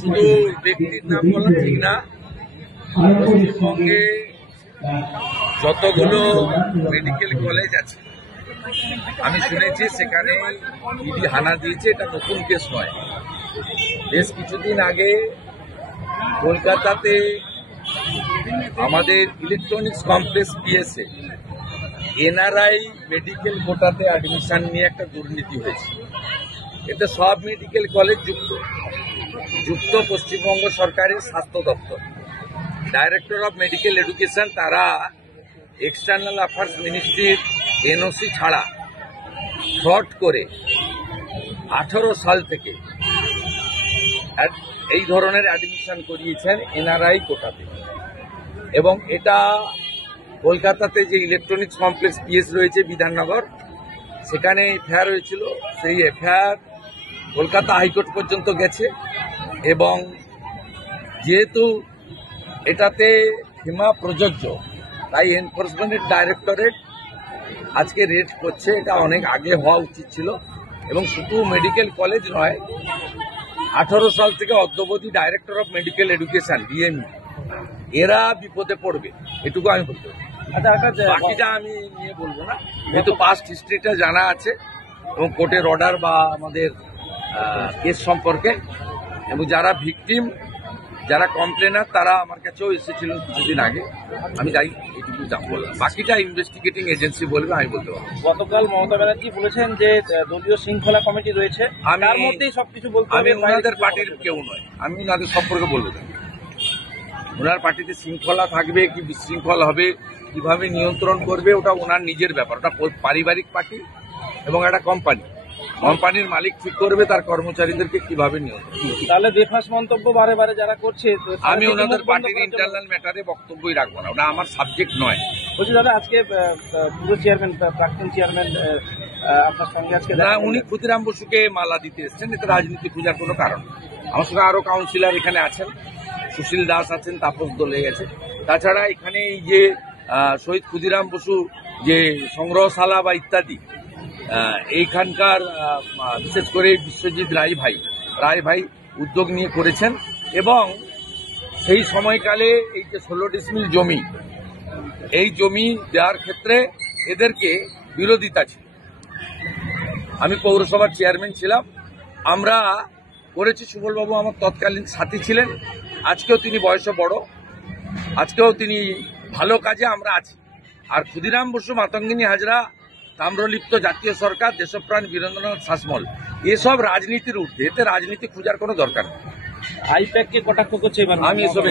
শুধু ব্যক্তির নাম বলা ঠিক না, পশ্চিমবঙ্গে যতগুলো মেডিকেল কলেজ আছে আমি শুনেছি সেখানে ইডি হানা দিয়েছে। এটা নতুন কেস নয়। বেশ কিছুদিন আগে কলকাতাতে আমাদের electronics complex PSA NRI medical কোটাতে অ্যাডমিশন নিয়ে একটা দুর্নীতি হয়েছে। এতে সব মেডিকেল কলেজ যুক্ত পশ্চিমবঙ্গ সরকারের স্বাস্থ্য দপ্তর, ডাইরেক্টর অফ মেডিকেল এডুকেশন, তারা এক্সটার্নাল অ্যাফেয়ার্স মিনিস্ট্রির এনওসি ছাড়া ফ্রড করে 18 সাল থেকে এই ধরনের অ্যাডমিশন করিয়েছেন এনআরআই কোটাতে। এবং এটা কলকাতাতে যে ইলেকট্রনিক্স কমপ্লেক্স পিএস রয়েছে বিধাননগর, সেখানে এফআইআর হয়েছিল। সেই এফআইআর কলকাতা হাইকোর্ট পর্যন্ত গেছে এবং যেহেতু এটাতে ফিমা প্রযোজ্য, তাই এনফোর্সমেন্ট ডাইরেক্টরেট আজকে রেড করছে। এটা অনেক আগে হওয়া উচিত ছিল। এবং শুধু মেডিকেল কলেজ নয়, 18 সাল থেকে অদ্যাবধি director of medical education DME এরা বিপদে পড়বে, এটুকু আমি বলতে পারি। বাকিটা আমি নিয়ে বলবো না, যেহেতু পাস্ট হিস্ট্রিটা জানা আছে এবং কোর্টের অর্ডার বা আমাদের কেস সম্পর্কে, এবং যারা ভিকটিম, যারা কমপ্লেনার, তারা আমার কাছেও এসেছিলেন কিছুদিন আগে। আমি যাই এটুকু বললাম, বাকিটা ইনভেস্টিগেটিং এজেন্সি বলবে, আমি বলতে পারবো। গতকাল মমতা ব্যানার্জি বলেছেন যে দলীয় শৃঙ্খলা কমিটি রয়েছে, তার মধ্যেই সবকিছু বলতে হবে। আমি ওনাদের পার্টির কেউ নয়, আমি ওনাদের সম্পর্কে বলবো না। ওনার পার্টিতে শৃঙ্খলা থাকবে কি বিশৃঙ্খলা হবে, কিভাবে নিয়ন্ত্রণ করবে, ওটা ওনার নিজের ব্যাপার। ওটা পারিবারিক পার্টি এবং একটা কোম্পানির মালিক ঠিক করবে তার কর্মচারীদেরকে কিভাবে নিয়ন্ত্রণ। তাহলে বেফাস মন্তব্য বারে বারে যারা করছে, আমি ওনাদের পার্টির ইন্টারনাল ম্যাটারে বক্তব্যই রাখবো না, ওটা আমার সাবজেক্ট নয়। বলছি দাদা, আজকে পুরো চেয়ারম্যান, প্রাক্তন চেয়ারম্যান আপনার সঙ্গে আজকে না, উনি ক্ষুদিরাম বসুকে মালা দিতে এসছেন। এতে রাজনীতি খোঁজার কোনো কারণ। আমার সঙ্গে আরো কাউন্সিলর এখানে আছেন, সুশীল দাস আছেন, তাপস দোলে গেছে। তাছাড়া এখানে এই যে শহীদ ক্ষুদিরাম বসু যে সংগ্রহশালা বা ইত্যাদি, এইখানকার বিশেষ করে বিশ্বজিৎ রায় ভাই উদ্যোগ নিয়ে করেছেন। এবং সেই সময়কালে এই যে 16 ডিসমিল জমি, এই জমি দেওয়ার ক্ষেত্রে এদেরকে বিরোধিতা ছিল। আমি পৌরসভার চেয়ারম্যান ছিলাম, আমরা করেছি। সুবলবাবু আমার তৎকালীন সাথী ছিলেন, আজকেও তিনি বয়সে বড়, আজকেও তিনি ভালো কাজে আমরা আছি। আর ক্ষুদিরাম বসু, মাতঙ্গিনী হাজরা, তাম্রলিপ্ত জাতীয় সরকার, দেশপ্রাণ বীরেন্দ্রনাথ শাসমল, এসব রাজনীতির ঊর্ধ্বে। এতে রাজনীতি খোঁজার কোনো দরকার নেই। আইপ্যাককে কটাক্ষ করছে আমি এসব